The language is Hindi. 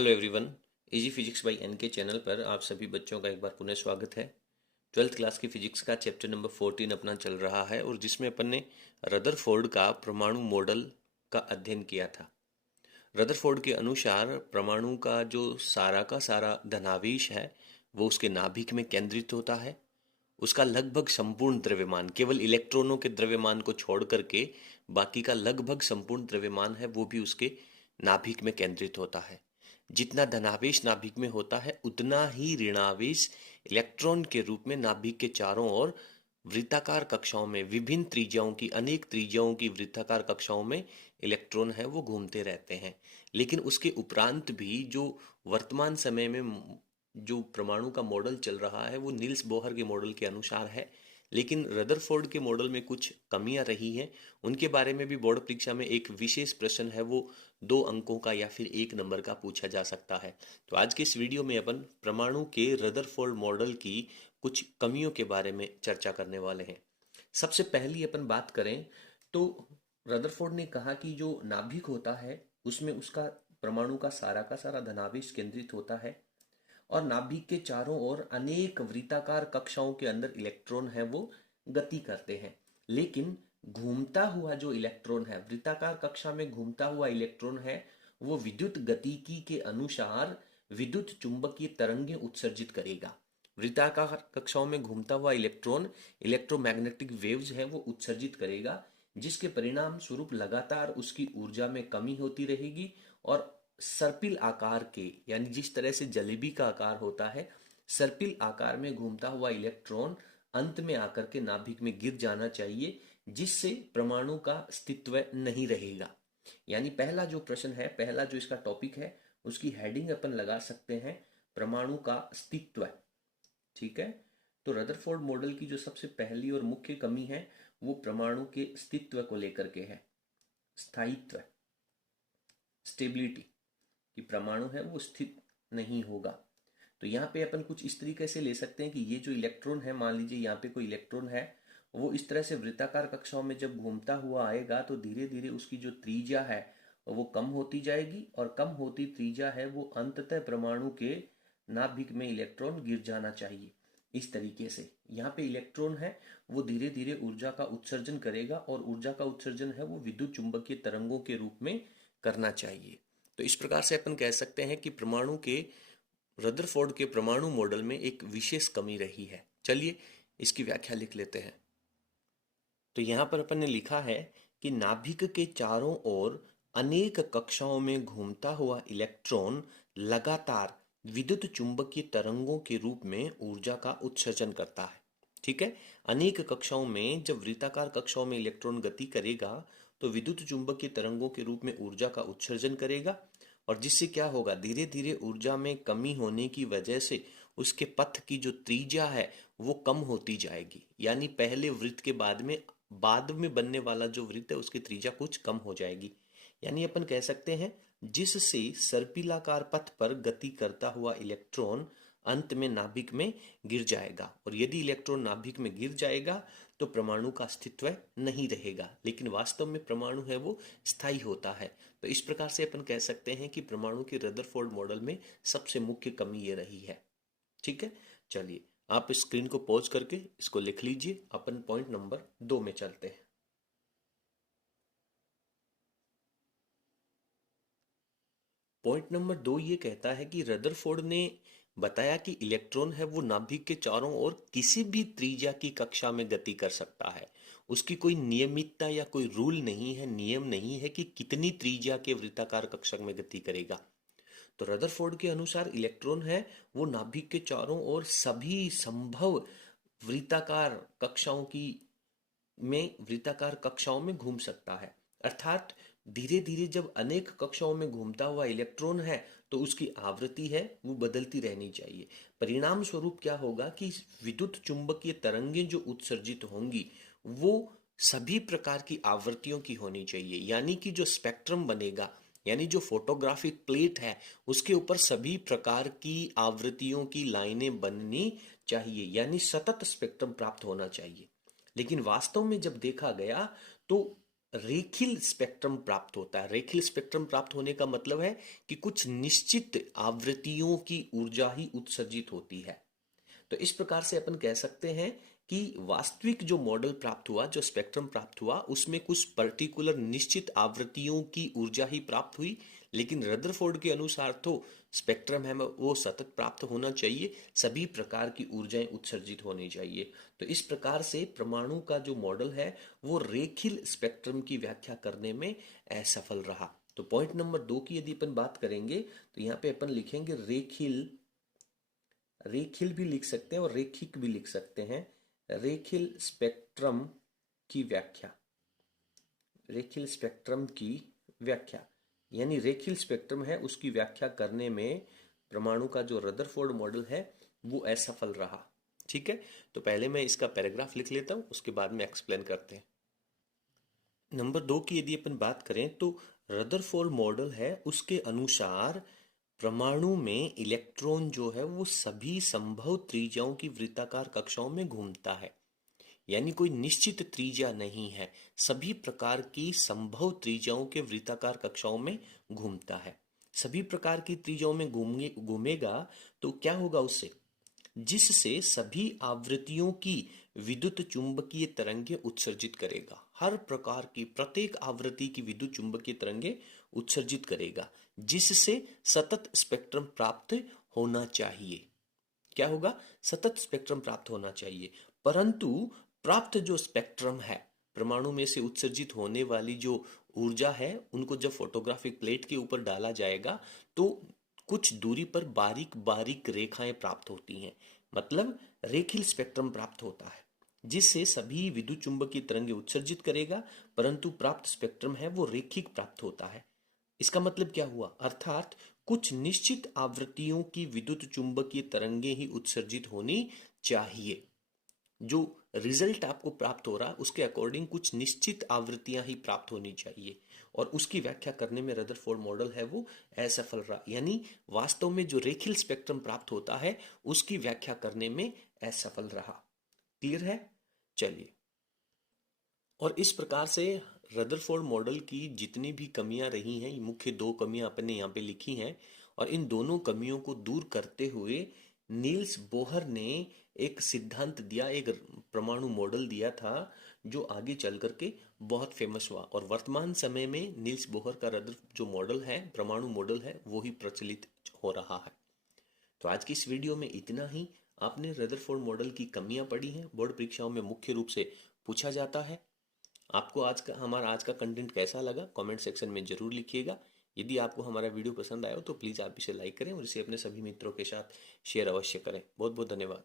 Hello everyone. Easy physics by N K channel पर आप सभी बच्चों का एक बार पुनः स्वागत है। 12th क्लास की फिजिक्स का चैप्टर नंबर 14 अपना चल रहा है और जिसमें अपन ने रदरफोर्ड का परमाणु मॉडल का अध्ययन किया था। रदरफोर्ड के अनुसार परमाणु का जो सारा धनावेश है वो उसके नाभिक में केंद्रित होता है। उसका लगभग संपूर्ण द्रव्यमान, केवल इलेक्ट्रॉनों के द्रव्यमान को छोड़ करके बाकी का लगभग संपूर्ण द्रव्यमान है वो भी उसके नाभिक में केंद्रित होता है। जितना धनावेश नाभिक में होता है उतना ही ऋणावेश इलेक्ट्रॉन के रूप में नाभिक के चारों ओर वृत्ताकार कक्षाओं में विभिन्न त्रिज्याओं की अनेक त्रिज्याओं की वृत्ताकार कक्षाओं में इलेक्ट्रॉन है वो घूमते रहते हैं। लेकिन उसके उपरांत भी जो वर्तमान समय में जो परमाणु का मॉडल चल रहा है वो नील्स बोहर के मॉडल के अनुसार है। लेकिन रदरफोर्ड के मॉडल में कुछ कमियां रही हैं, उनके बारे में भी बोर्ड परीक्षा में एक विशेष प्रश्न है वो 2 अंकों का या फिर 1 नंबर का पूछा जा सकता है। तो आज के इस वीडियो में अपन परमाणु के रदरफोर्ड मॉडल की कुछ कमियों के बारे में चर्चा करने वाले हैं। सबसे पहली अपन बात करें तो रदरफोर्ड ने कहा कि जो नाभिक होता है उसमें उसका परमाणु का सारा धनावेश केंद्रित होता है और नाभिक के चारों ओर अनेक वृत्ताकार कक्षाओं के अंदर इलेक्ट्रॉन है वो गति करते हैं। लेकिन घूमता हुआ जो इलेक्ट्रॉन है, वृत्ताकार कक्षा में घूमता हुआ इलेक्ट्रॉन है, वो विद्युत गतिकी के अनुसार विद्युत चुंबकीय तरंगें उत्सर्जित करेगा। वृत्ताकार कक्षाओं में घूमता हुआ इलेक्ट्रॉन इलेक्ट्रोमैग्नेटिक वेव्स है वो उत्सर्जित करेगा, जिसके परिणाम स्वरूप लगातार उसकी ऊर्जा में कमी होती रहेगी और सर्पिल आकार के, यानी जिस तरह से जलेबी का आकार होता है, सर्पिल आकार में घूमता हुआ इलेक्ट्रॉन अंत में आकर के नाभिक में गिर जाना चाहिए, जिससे परमाणु का अस्तित्व नहीं रहेगा। यानी पहला जो प्रश्न है, पहला जो इसका टॉपिक है, उसकी हेडिंग अपन लगा सकते हैं परमाणु का अस्तित्व। ठीक है, तो रदरफोर्ड मॉडल की जो सबसे पहली और मुख्य कमी है वो परमाणु के अस्तित्व को लेकर के है, स्थायित्व, स्टेबिलिटी, कि परमाणु है वो स्थित नहीं होगा। तो यहाँ पे अपन कुछ इस तरीके से ले सकते हैं कि ये जो इलेक्ट्रॉन है, मान लीजिए यहाँ पे कोई इलेक्ट्रॉन है, वो इस तरह से वृत्ताकार कक्षाओं में जब घूमता हुआ आएगा तो धीरे धीरे उसकी जो त्रिज्या है वो कम होती जाएगी और कम होती त्रिज्या है वो अंततः परमाणु के नाभिक में इलेक्ट्रॉन गिर जाना चाहिए। इस तरीके से यहाँ पे इलेक्ट्रॉन है वो धीरे धीरे ऊर्जा का उत्सर्जन करेगा और ऊर्जा का उत्सर्जन है वो विद्युत चुंबकीय तरंगों के रूप में करना चाहिए। तो इस प्रकार से अपन कह सकते हैं कि परमाणु के रदरफोर्ड के परमाणु मॉडल में एक विशेष कमी रही है। चलिए इसकी व्याख्या लिख लेते हैं। तो यहाँ पर अपन ने लिखा है कि नाभिक के चारों ओर अनेक कक्षाओं में घूमता हुआ इलेक्ट्रॉन लगातार विद्युत चुंबकीय तरंगों के रूप में ऊर्जा का उत्सर्जन करता है। ठीक है, अनेक कक्षाओं में जब वृत्ताकार कक्षाओं में इलेक्ट्रॉन गति करेगा तो विद्युत चुंबकीय तरंगों के रूप में ऊर्जा का उत्सर्जन करेगा और जिससे क्या होगा, धीरे धीरे ऊर्जा में कमी होने की वजह से उसके पथ की जो त्रिज्या है वो कम होती जाएगी। यानी पहले वृत्त के बाद में बनने वाला जो वृत्त है उसकी त्रिज्या कुछ कम हो जाएगी। यानी अपन कह सकते हैं जिससे सर्पिलाकार पथ पर गति करता हुआ इलेक्ट्रॉन अंत में नाभिक में गिर जाएगा और यदि इलेक्ट्रॉन नाभिक में गिर जाएगा तो परमाणु का अस्तित्व नहीं रहेगा, लेकिन वास्तव में परमाणु है वो स्थायी होता है। तो इस प्रकार से अपन कह सकते हैं कि परमाणु के रदरफोर्ड मॉडल में सबसे मुख्य कमी ये रही है। ठीक है, चलिए आप स्क्रीन को पॉज करके इसको लिख लीजिए। अपन पॉइंट नंबर 2 में चलते हैं। पॉइंट नंबर 2 ये कहता है कि रदरफोर्ड ने बताया कि इलेक्ट्रॉन है वो नाभिक के चारों ओर किसी भी त्रिज्या की कक्षा में गति कर सकता है। उसकी कोई नियमितता या कोई रूल नहीं है, नियम नहीं है कि कितनी त्रिज्या के वृत्ताकार कक्षा में गति करेगा। तो रदरफोर्ड के अनुसार इलेक्ट्रॉन है वो नाभिक के चारों ओर सभी संभव वृत्ताकार कक्षाओं की वृत्ताकार कक्षाओं में घूम सकता है। अर्थात धीरे धीरे जब अनेक कक्षाओं में घूमता हुआ इलेक्ट्रॉन है तो उसकी आवृत्ति है वो बदलती रहनी चाहिए। परिणाम स्वरूप क्या होगा कि विद्युत चुंबकीय तरंगें जो उत्सर्जित होंगी वो सभी प्रकार की आवृत्तियों की होनी चाहिए। यानी कि जो स्पेक्ट्रम बनेगा, यानी जो फोटोग्राफिक प्लेट है उसके ऊपर सभी प्रकार की आवृत्तियों की लाइनें बननी चाहिए, यानी सतत स्पेक्ट्रम प्राप्त होना चाहिए। लेकिन वास्तव में जब देखा गया तो रेखीय स्पेक्ट्रम प्राप्त होता है। रेखीय स्पेक्ट्रम प्राप्त होने का मतलब है कि कुछ निश्चित आवृत्तियों की ऊर्जा ही उत्सर्जित होती है। तो इस प्रकार से अपन कह सकते हैं कि वास्तविक जो मॉडल प्राप्त हुआ, जो स्पेक्ट्रम प्राप्त हुआ, उसमें कुछ पर्टिकुलर निश्चित आवृत्तियों की ऊर्जा ही प्राप्त हुई, लेकिन रदरफोर्ड के अनुसार तो स्पेक्ट्रम है वो सतत प्राप्त होना चाहिए, सभी प्रकार की ऊर्जाएं उत्सर्जित होनी चाहिए। तो इस प्रकार से परमाणु का जो मॉडल है वो रेखीय स्पेक्ट्रम की व्याख्या करने में असफल रहा। तो पॉइंट नंबर 2 की यदि अपन बात करेंगे तो यहाँ पे अपन लिखेंगे रेखीय, रेखीय भी लिख सकते हैं और रेखिक भी लिख सकते हैं। रेखीय स्पेक्ट्रम की व्याख्या, रेखीय स्पेक्ट्रम की व्याख्या यानी रेखीय स्पेक्ट्रम है उसकी व्याख्या करने में परमाणु का जो रदरफोर्ड मॉडल है वो असफल रहा। ठीक है, तो पहले मैं इसका पैराग्राफ लिख लेता हूं, उसके बाद में एक्सप्लेन करते हैं। नंबर 2 की यदि अपन बात करें तो रदरफोर्ड मॉडल है उसके अनुसार परमाणु में इलेक्ट्रॉन जो है वो सभी संभव त्रिज्याओं की वृत्ताकार कक्षाओं में घूमता है, यानी कोई निश्चित त्रिज्या नहीं है, सभी प्रकार की संभव त्रिज्याओं के वृत्ताकार कक्षाओं में घूमता है। सभी प्रकार की त्रिज्याओं में घूमेगा तो क्या होगा उससे, जिससे सभी आवृत्तियों की विद्युत चुंबकीय तरंगे उत्सर्जित करेगा। हर प्रकार की प्रत्येक आवृत्ति की विद्युत चुंबकीय तरंगे उत्सर्जित करेगा, जिससे सतत स्पेक्ट्रम प्राप्त होना चाहिए। क्या होगा, सतत स्पेक्ट्रम प्राप्त होना चाहिए। परंतु प्राप्त जो स्पेक्ट्रम है, परमाणु में से उत्सर्जित होने वाली जो ऊर्जा है, उनको जब फोटोग्राफिक प्लेट के ऊपर डाला जाएगा तो कुछ दूरी पर बारीक बारीक रेखाएं प्राप्त होती हैं, मतलब रेखीय स्पेक्ट्रम प्राप्त होता है, जिससे सभी विद्युत चुंबकीय तरंगे उत्सर्जित करेगा, परंतु प्राप्त स्पेक्ट्रम है वो रेखिक प्राप्त होता है। इसका मतलब क्या हुआ, अर्थात कुछ निश्चित आवृत्तियों की विद्युत चुंबकीय तरंगे ही उत्सर्जित होनी चाहिए। जो रिजल्ट आपको प्राप्त हो रहा उसके अकॉर्डिंग कुछ निश्चित आवृत्तियां ही प्राप्त होनी चाहिए, और उसकी व्याख्या करने में रदरफोर्ड मॉडल है वो असफल रहा, यानी वास्तव में जो रेखीय स्पेक्ट्रम प्राप्त होता है उसकी व्याख्या करने में असफल रहा। क्लियर है, चलिए। और इस प्रकार से रदरफोर्ड मॉडल की जितनी भी कमियां रही हैं, मुख्य 2 कमियां अपने यहाँ पे लिखी हैं, और इन दोनों कमियों को दूर करते हुए नील्स बोहर ने एक सिद्धांत दिया, एक परमाणु मॉडल दिया था जो आगे चल करके बहुत फेमस हुआ, और वर्तमान समय में नील्स बोहर का रदर जो मॉडल है, परमाणु मॉडल है, वो ही प्रचलित हो रहा है। तो आज की इस वीडियो में इतना ही। आपने रदरफोर्ड मॉडल की कमियां पढ़ी हैं, बोर्ड परीक्षाओं में मुख्य रूप से पूछा जाता है। आपको हमारा आज का कंटेंट कैसा लगा कमेंट सेक्शन में जरूर लिखिएगा। यदि आपको हमारा वीडियो पसंद आया हो तो प्लीज़ आप इसे लाइक करें और इसे अपने सभी मित्रों के साथ शेयर अवश्य करें। बहुत बहुत धन्यवाद।